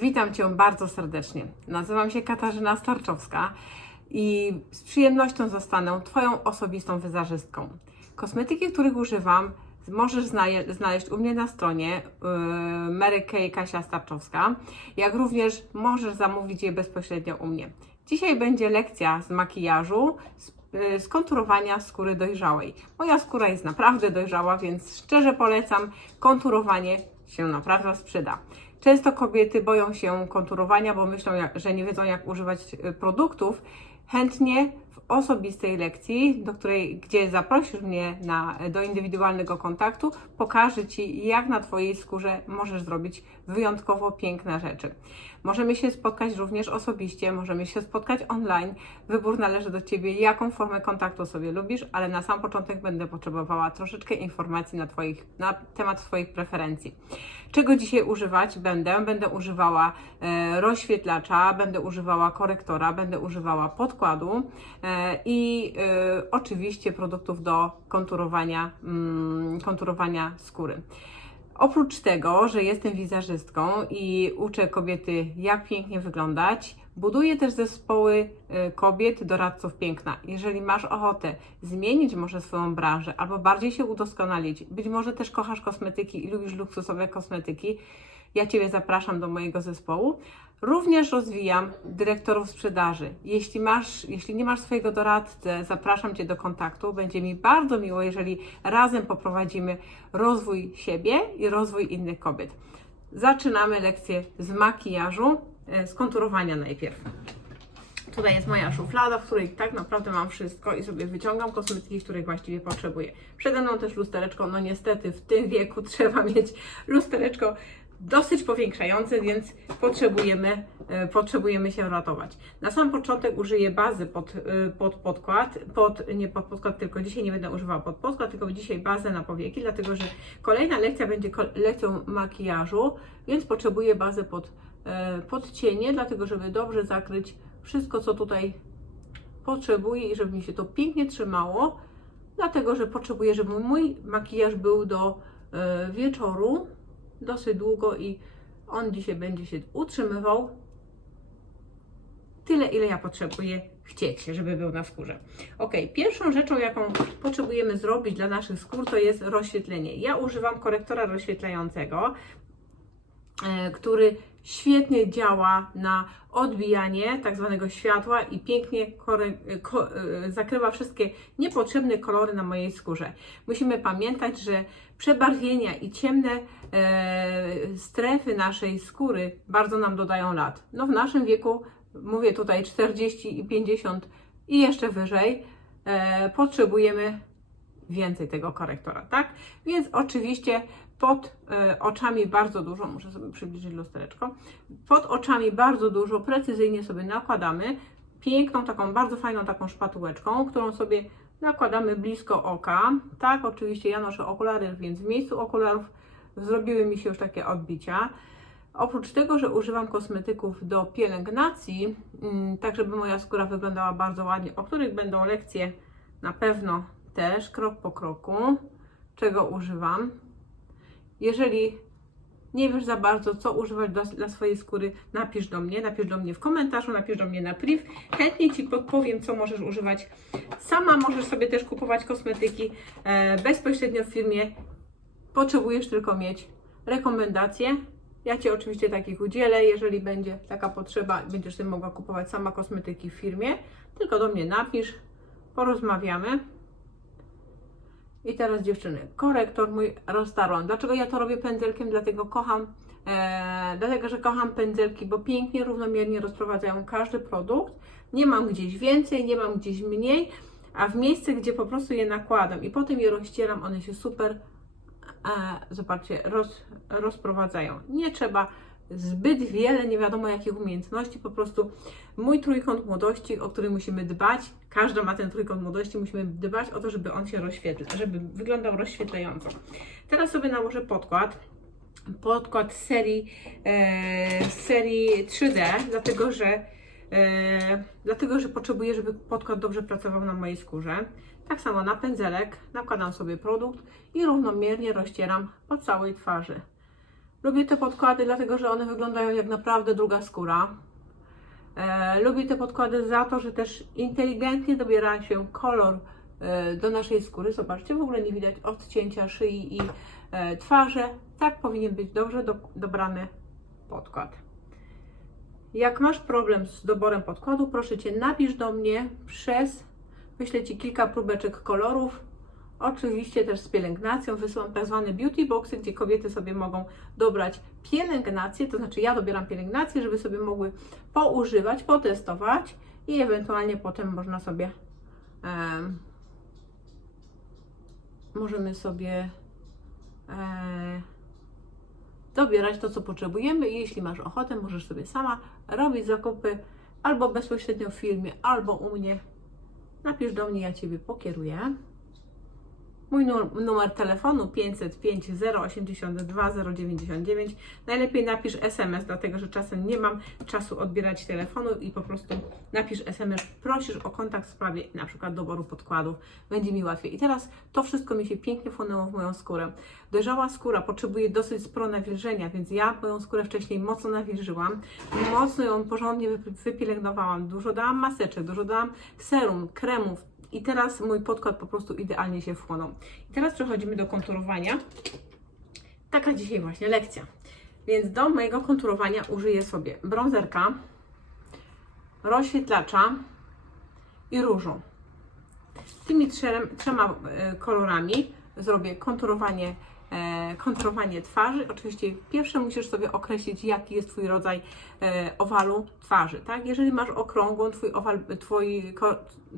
Witam Cię bardzo serdecznie. Nazywam się Katarzyna Starczowska i z przyjemnością zostanę Twoją osobistą wizerzystką. Kosmetyki, których używam, możesz znaleźć u mnie na stronie yy, Mary Kay Kasia Starczowska, jak również możesz zamówić je bezpośrednio u mnie. Dzisiaj będzie lekcja z makijażu, z, yy, konturowania skóry dojrzałej. Moja skóra jest naprawdę dojrzała, więc szczerze polecam. Konturowanie się naprawdę sprzyda. Często kobiety boją się konturowania, bo myślą, że nie wiedzą, jak używać y, produktów. Chętnie w osobistej lekcji, do której, gdzie zaprosisz mnie na, do indywidualnego kontaktu, pokażę Ci, jak na Twojej skórze możesz zrobić wyjątkowo piękne rzeczy. Możemy się spotkać również osobiście, możemy się spotkać online. Wybór należy do Ciebie, jaką formę kontaktu sobie lubisz, ale na sam początek będę potrzebowała troszeczkę informacji na, twoich, na temat Twoich preferencji. Czego dzisiaj używać będę? Będę używała e, rozświetlacza, będę używała korektora, będę używała podkładu e, i e, oczywiście produktów do konturowania, mm, konturowania skóry. Oprócz tego, że jestem wizerzystką i uczę kobiety, jak pięknie wyglądać, buduję też zespoły y, kobiet, doradców piękna. Jeżeli masz ochotę zmienić może swoją branżę albo bardziej się udoskonalić, być może też kochasz kosmetyki i lubisz luksusowe kosmetyki, ja Ciebie zapraszam do mojego zespołu. Również rozwijam dyrektorów sprzedaży. Jeśli, masz, jeśli nie masz swojego doradcy, zapraszam Cię do kontaktu. Będzie mi bardzo miło, jeżeli razem poprowadzimy rozwój siebie i rozwój innych kobiet. Zaczynamy lekcję z makijażu, e, z konturowania najpierw. Tutaj jest moja szuflada, w której tak naprawdę mam wszystko i sobie wyciągam kosmetyki, których właściwie potrzebuję. Przede mną też lustereczko, no niestety w tym wieku trzeba mieć lustereczko dosyć powiększające, więc potrzebujemy, e, potrzebujemy się ratować. Na sam początek użyję bazy pod, e, pod podkład, pod, nie pod podkład, tylko dzisiaj nie będę używała pod podkład, tylko dzisiaj bazę na powieki, dlatego że kolejna lekcja będzie lekcją makijażu, więc potrzebuję bazę pod, e, pod cienie, dlatego żeby dobrze zakryć wszystko, co tutaj potrzebuję i żeby mi się to pięknie trzymało, dlatego że potrzebuję, żeby mój makijaż był do wieczoru dosyć długo i on dzisiaj będzie się utrzymywał tyle, ile ja potrzebuję chcieć, żeby był na skórze. Ok, pierwszą rzeczą, jaką potrzebujemy zrobić dla naszych skór, to jest rozświetlenie. Ja używam korektora rozświetlającego, e, który świetnie działa na odbijanie tak zwanego światła i pięknie e, zakrywa wszystkie niepotrzebne kolory na mojej skórze. Musimy pamiętać, że przebarwienia i ciemne e, strefy naszej skóry bardzo nam dodają lat. No w naszym wieku, mówię tutaj 40 i 50 i jeszcze wyżej, e, potrzebujemy więcej tego korektora, tak? Więc oczywiście pod e, oczami bardzo dużo, muszę sobie przybliżyć lustereczko, pod oczami bardzo dużo precyzyjnie sobie nakładamy piękną, taką bardzo fajną taką szpatułeczką, którą sobie nakładamy blisko oka. Tak, oczywiście ja noszę okulary, więc w miejscu okularów zrobiły mi się już takie odbicia. Oprócz tego, że używam kosmetyków do pielęgnacji, mm, tak żeby moja skóra wyglądała bardzo ładnie, o których będą lekcje na pewno też krok po kroku, czego używam. Jeżeli nie wiesz za bardzo, co używać do, dla swojej skóry, napisz do mnie, napisz do mnie w komentarzu, napisz do mnie na priv. Chętnie Ci podpowiem, co możesz używać. Sama możesz sobie też kupować kosmetyki e, bezpośrednio w firmie. Potrzebujesz tylko mieć rekomendacje. Ja Ci oczywiście takich udzielę, jeżeli będzie taka potrzeba, będziesz sobie mogła kupować sama kosmetyki w firmie. Tylko do mnie napisz, porozmawiamy. I teraz dziewczyny, korektor mój Rostaron. Dlaczego ja to robię pędzelkiem? Dlatego kocham, e, dlatego że kocham pędzelki, bo pięknie, równomiernie rozprowadzają każdy produkt. Nie mam gdzieś więcej, nie mam gdzieś mniej, a w miejsce, gdzie po prostu je nakładam i potem je rozcieram, one się super, e, zobaczcie, roz, rozprowadzają. Nie trzeba zbyt wiele, nie wiadomo jakich umiejętności, po prostu mój trójkąt młodości, o który musimy dbać, każda ma ten trójkąt młodości, musimy dbać o to, żeby on się rozświetla, żeby wyglądał rozświetlająco. Teraz sobie nałożę podkład, podkład serii, e, serii 3D, dlatego że, e, dlatego że potrzebuję, żeby podkład dobrze pracował na mojej skórze. Tak samo na pędzelek nakładam sobie produkt i równomiernie rozcieram po całej twarzy. Lubię te podkłady, dlatego że one wyglądają jak naprawdę druga skóra. E, lubię te podkłady za to, że też inteligentnie dobiera się kolor e, do naszej skóry. Zobaczcie, w ogóle nie widać odcięcia szyi i e, twarzy. Tak powinien być dobrze do, dobrany podkład. Jak masz problem z doborem podkładu, proszę Cię, napisz do mnie przez, wyślę Ci kilka próbeczek kolorów. Oczywiście też z pielęgnacją wysyłam tak zwane beauty boxy, gdzie kobiety sobie mogą dobrać pielęgnację, to znaczy ja dobieram pielęgnację, żeby sobie mogły poużywać, potestować i ewentualnie potem można sobie em, możemy sobie e, dobierać to, co potrzebujemy i jeśli masz ochotę, możesz sobie sama robić zakupy albo bezpośrednio w filmie, albo u mnie. Napisz do mnie, ja Ciebie pokieruję. Mój nu- numer telefonu 505 082 099. Najlepiej napisz SMS, dlatego że czasem nie mam czasu odbierać telefonu i po prostu napisz SMS, prosisz o kontakt w sprawie na przykład doboru podkładów. Będzie mi łatwiej. I teraz to wszystko mi się pięknie wchłonęło w moją skórę. Dojrzała skóra potrzebuje dosyć sporo nawilżenia, więc ja moją skórę wcześniej mocno nawilżyłam. Mocno ją porządnie wyp- wypielęgnowałam. Dużo dałam maseczek, dużo dałam serum, kremów, i teraz mój podkład po prostu idealnie się wchłonął. I teraz przechodzimy do konturowania. Taka dzisiaj właśnie lekcja. Więc do mojego konturowania użyję sobie brązerka, rozświetlacza i różu. Tymi trzem, trzema e, kolorami zrobię konturowanie, konturowanie twarzy. Oczywiście pierwsze musisz sobie określić, jaki jest Twój rodzaj e, owalu twarzy. Tak? Jeżeli masz okrągłą, Twój owal, twoi,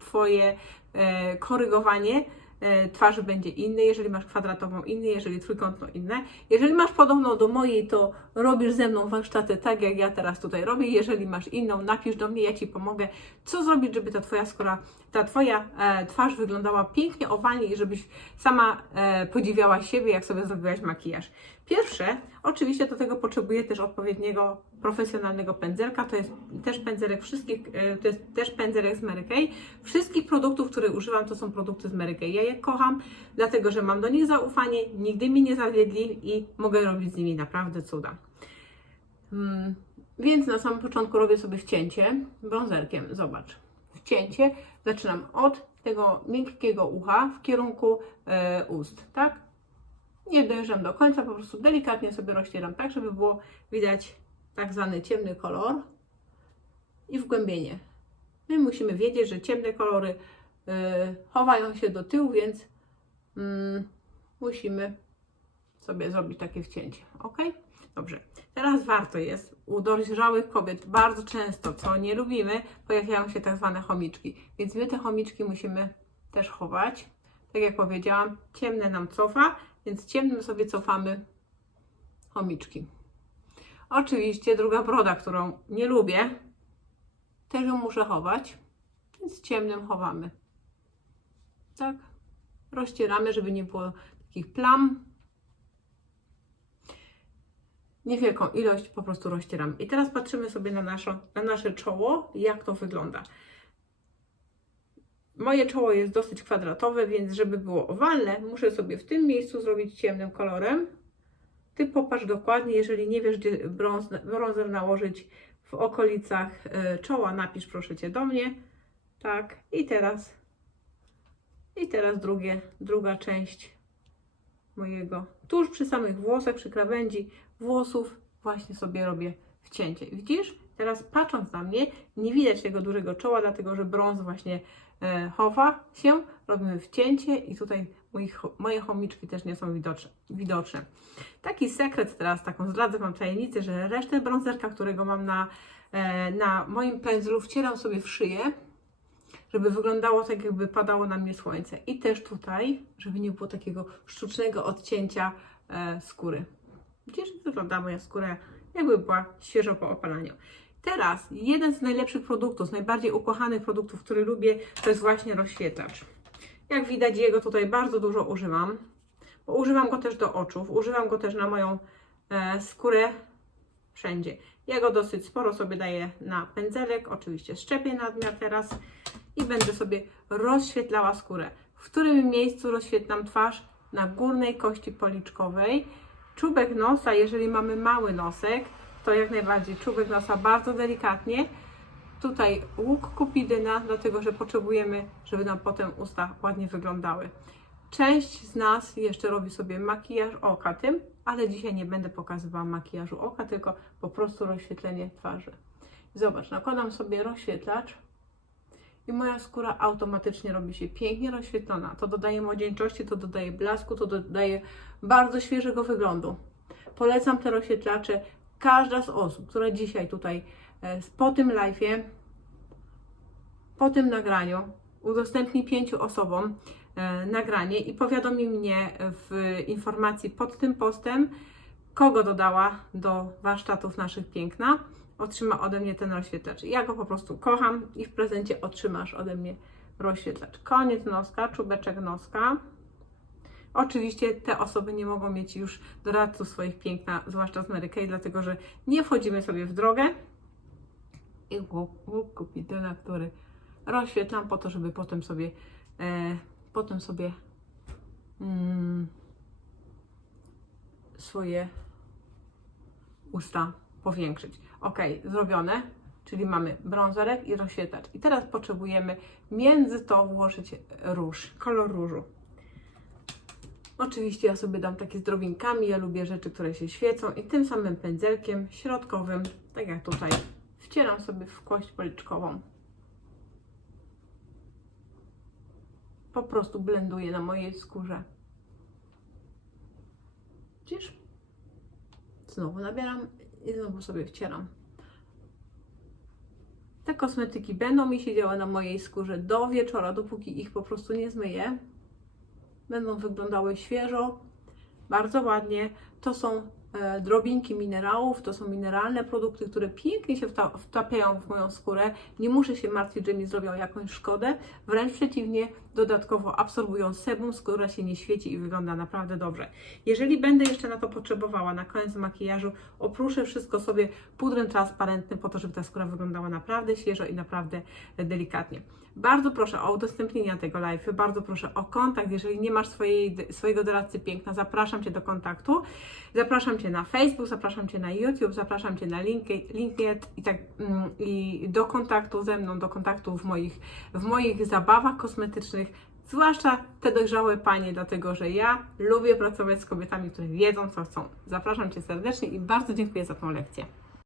Twoje e, korygowanie e, twarzy będzie inne, jeżeli masz kwadratową inny, jeżeli trójkątną inne. Jeżeli masz podobną do mojej, to robisz ze mną warsztaty tak, jak ja teraz tutaj robię. Jeżeli masz inną, napisz do mnie, ja Ci pomogę, co zrobić, żeby ta Twoja skóra, ta Twoja e, twarz wyglądała pięknie, owalnie i żebyś sama e, podziwiała siebie, jak sobie zrobiłaś makijaż. Pierwsze, oczywiście do tego potrzebuję też odpowiedniego profesjonalnego pędzelka. To jest też pędzelek wszystkich, e, to jest też pędzelek z Mary Kay. Wszystkich produktów, które używam, to są produkty z Mary Kay. Ja je kocham, dlatego że mam do nich zaufanie, nigdy mi nie zawiedli i mogę robić z nimi naprawdę cuda. Mm, więc na samym początku robię sobie wcięcie brązerkiem. Zobacz. Wcięcie. Zaczynam od tego miękkiego ucha w kierunku e, ust, tak? Nie dojeżdżam do końca, po prostu delikatnie sobie rozcieram tak, żeby było widać tak zwany ciemny kolor i wgłębienie. My musimy wiedzieć, że ciemne kolory y, chowają się do tyłu, więc mm, musimy sobie zrobić takie wcięcie. Ok? Dobrze. Teraz warto jest u dojrzałych kobiet bardzo często, co nie lubimy, pojawiają się tak zwane chomiczki. Więc my te chomiczki musimy też chować. Tak jak powiedziałam, ciemne nam cofa, więc ciemnym sobie cofamy chomiczki. Oczywiście druga broda, którą nie lubię, też ją muszę chować, więc ciemnym chowamy. Tak, rozcieramy, żeby nie było takich plam. Niewielką ilość po prostu rozcieramy. I teraz patrzymy sobie na, nasze na nasze czoło, jak to wygląda. Moje czoło jest dosyć kwadratowe, więc żeby było owalne, muszę sobie w tym miejscu zrobić ciemnym kolorem. Ty popatrz dokładnie, jeżeli nie wiesz, gdzie brąz, brązer nałożyć w okolicach e, czoła, napisz proszę Cię do mnie. Tak, i teraz, i teraz drugie, druga część mojego, tuż przy samych włosach, przy krawędzi włosów, właśnie sobie robię wcięcie. Widzisz? Teraz patrząc na mnie, nie widać tego dużego czoła, dlatego że brąz właśnie e, chowa się, robimy wcięcie i tutaj moich, moje chomiczki też nie są widoczne. widoczne. Taki sekret teraz, taką zdradzę Wam tajemnicę, że resztę brązerka, którego mam na, e, na moim pędzlu, wcieram sobie w szyję, żeby wyglądało tak, jakby padało na mnie słońce. I też tutaj, żeby nie było takiego sztucznego odcięcia e, skóry. Widzisz, wygląda moja skóra, jakby była świeżo po opalaniu. Teraz jeden z najlepszych produktów, z najbardziej ukochanych produktów, który lubię, to jest właśnie rozświetlacz. Jak widać, jego tutaj bardzo dużo używam, bo używam go też do oczów, używam go też na moją e, skórę wszędzie. Ja go dosyć sporo sobie daję na pędzelek, oczywiście szczepię nadmiar teraz i będę sobie rozświetlała skórę. W którym miejscu rozświetlam twarz? Na górnej kości policzkowej Czubek nosa, jeżeli mamy mały nosek, to jak najbardziej czubek nosa bardzo delikatnie. Tutaj łuk kupidyna, dlatego że potrzebujemy, żeby nam potem usta ładnie wyglądały. Część z nas jeszcze robi sobie makijaż oka tym, ale dzisiaj nie będę pokazywała makijażu oka, tylko po prostu rozświetlenie twarzy. Zobacz, nakładam sobie rozświetlacz i moja skóra automatycznie robi się pięknie rozświetlona. To dodaje młodzieńczości, to dodaje blasku, to dodaje bardzo świeżego wyglądu. Polecam te rozświetlacze. Każda z osób, która dzisiaj tutaj e, po tym live'ie, po tym nagraniu udostępni pięciu osobom e, nagranie i powiadomi mnie w informacji pod tym postem, kogo dodała do warsztatów naszych piękna, otrzyma ode mnie ten rozświetlacz. Ja go po prostu kocham i w prezencie otrzymasz ode mnie rozświetlacz. Koniec noska, czubeczek noska. Oczywiście te osoby nie mogą mieć już doradców swoich piękna, zwłaszcza z Mary Kay, dlatego że nie wchodzimy sobie w drogę. I łuk, kupidyna, który rozświetlam po to, żeby potem sobie, e, potem sobie mm, swoje usta powiększyć. Ok, zrobione, czyli mamy brązerek i rozświetlacz. I teraz potrzebujemy między to włożyć róż, kolor różu. Oczywiście ja sobie dam takie z ja lubię rzeczy, które się świecą i tym samym pędzelkiem środkowym, tak jak tutaj, wcieram sobie w kość policzkową. Po prostu blenduję na mojej skórze. Widzisz? Znowu nabieram i znowu sobie wcieram. Te kosmetyki będą mi siedziały na mojej skórze do wieczora, dopóki ich po prostu nie zmyję. Będą wyglądały świeżo, bardzo ładnie. To są drobinki minerałów, to są mineralne produkty, które pięknie się wta- wtapiają w moją skórę. Nie muszę się martwić, że mi zrobią jakąś szkodę. Wręcz przeciwnie, dodatkowo absorbują sebum, skóra się nie świeci i wygląda naprawdę dobrze. Jeżeli będę jeszcze na to potrzebowała na koniec makijażu, oprószę wszystko sobie pudrem transparentnym po to, żeby ta skóra wyglądała naprawdę świeżo i naprawdę delikatnie. Bardzo proszę o udostępnienie tego live'u, bardzo proszę o kontakt. Jeżeli nie masz swojej, swojego doradcy piękna, zapraszam Cię do kontaktu. Zapraszam Cię na Facebook, zapraszam Cię na YouTube, zapraszam Cię na LinkedIn i, tak, mm, i do kontaktu ze mną, do kontaktu w moich, w moich zabawach kosmetycznych. Zwłaszcza te dojrzałe panie, dlatego że ja lubię pracować z kobietami, które wiedzą, co chcą. Zapraszam Cię serdecznie i bardzo dziękuję za tą lekcję.